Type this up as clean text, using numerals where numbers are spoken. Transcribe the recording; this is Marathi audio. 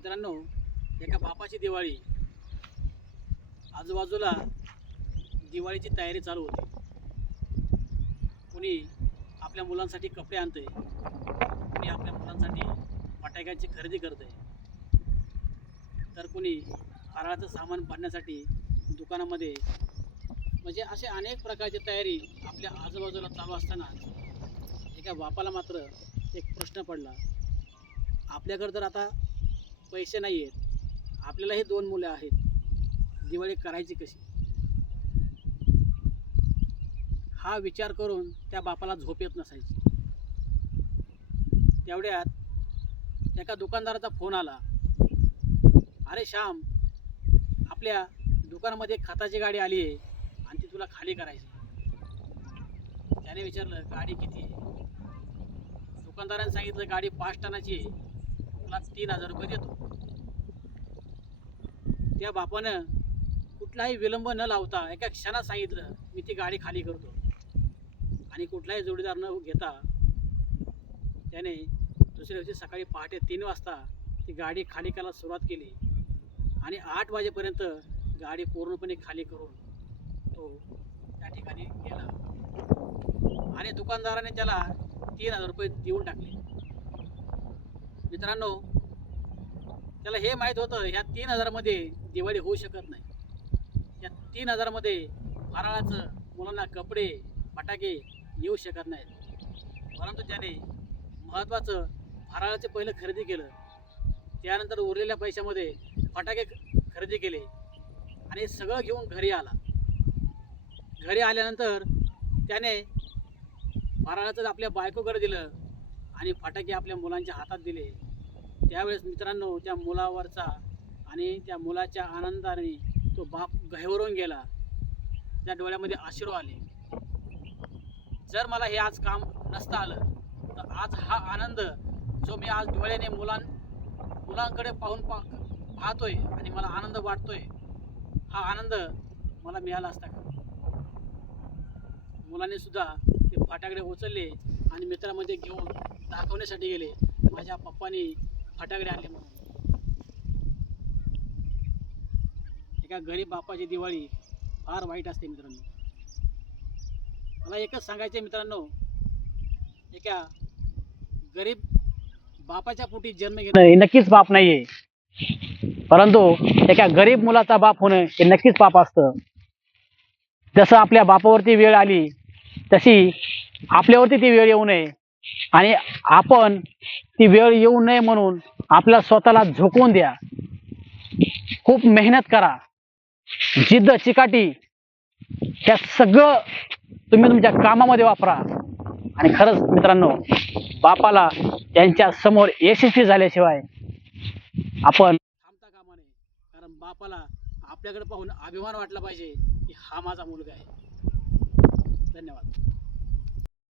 मित्रांनो, एका बापाची दिवाळी, आजूबाजूला दिवाळीची तयारी चालू होती। कोणी आपल्या मुलांसाठी कपडे आणते, कोणी आपल्या मुलांसाठी फटाक्यांची खरेदी करते, तर कोणी फराळाचं सामान भरण्यासाठी दुकानामध्ये, म्हणजे असे अनेक प्रकारची तयारी आपल्या आजूबाजूला चालू असताना एका बापाला मात्र एक प्रश्न पडला। आपल्याकडे तर आता पैसे नाही आहेत, आपल्यालाही 2 मुलं आहेत, दिवाळी करायची कशी? हा विचार करून त्या बापाला झोप येत नसायची। तेवढ्यात एका दुकानदाराचा फोन आला, अरे श्याम, आपल्या दुकानामध्ये खताची गाडी आली आहे आणि ती तुला खाली करायची। त्याने विचारलं, गाडी किती आहे? दुकानदाराने सांगितलं, गाडी 5 टनाची आहे, तुला 3000 रुपये देतो। त्या बापानं कुठलाही विलंब न लावता एका क्षणात सांगितलं, मी ती गाडी खाली करतो। आणि कुठलाही जोडीदार न घेता त्याने दुसऱ्या दिवशी सकाळी पहाटे 3 वाजता ती गाडी खाली करायला सुरुवात केली आणि 8 वाजेपर्यंत गाडी पूर्णपणे खाली करून तो त्या ठिकाणी गेला आणि दुकानदाराने त्याला 3000 रुपये देऊन टाकले। मित्रांनो, त्याला हे माहीत होतं, ह्या 3000 मध्ये दिवाळी होऊ शकत नाही। या 3000 मध्ये फराळाचं, मुलांना कपडे, फटाके येऊ शकत नाहीत। परंतु त्याने महत्त्वाचं फराळाचे पहिलं खरेदी केलं, त्यानंतर उरलेल्या पैशामध्ये फटाके खरेदी केले आणि सगळं घेऊन घरी आला। घरी आल्यानंतर त्याने फराळाचं आपल्या बायकोकडे दिलं आणि फटाके आपल्या मुलांच्या हातात दिले। त्यावेळेस मित्रांनो, त्या मुलावरचा आणि त्या मुलाच्या आनंदाने तो बाप गहिवरून गेला, त्या डोळ्यामध्ये अश्रू आले। जर मला हे आज काम नसतं आलं तर आज हा आनंद जो मी आज डोळ्याने मुलांकडे पाहतोय आणि मला आनंद वाटतोय, हा आनंद मला मिळाला असता का? मुलांनी सुद्धा ते फटाकडे उचलले आणि मित्रामध्ये घेऊन दाखवण्यासाठी गेले, माझ्या पप्पांनी फटाकडे आणले म्हणून। एका गरीब बापाची दिवाळी फार वाईट असते मित्रांनो। मला एकच सांगायचं मित्रांनो, एका गरीब बापाच्या पोटी जन्म घेणं हे नक्कीच पाप नाहीये, परंतु एका गरीब मुलाचा बाप होणं हे नक्कीच पाप असतं। जसं आपल्या बापावरती वेळ आली तशी आपल्यावरती ती वेळ येऊ नये आणि आपण ती वेळ येऊ नये म्हणून आपल्या स्वतःला झोकवून द्या। खूप मेहनत करा, जिद्द चिकाटी हे सगळं तुम्ही तुमच्या कामामध्ये वापरा। आणि खरंच मित्रांनो, बापाला त्यांच्या समोर यशस्वी झाल्याशिवाय आपण थांबता कामा नये, कारण बापाला आपल्याकडे पाहून अभिमान वाटला पाहिजे की हा माझा मुलगा आहे। धन्यवाद।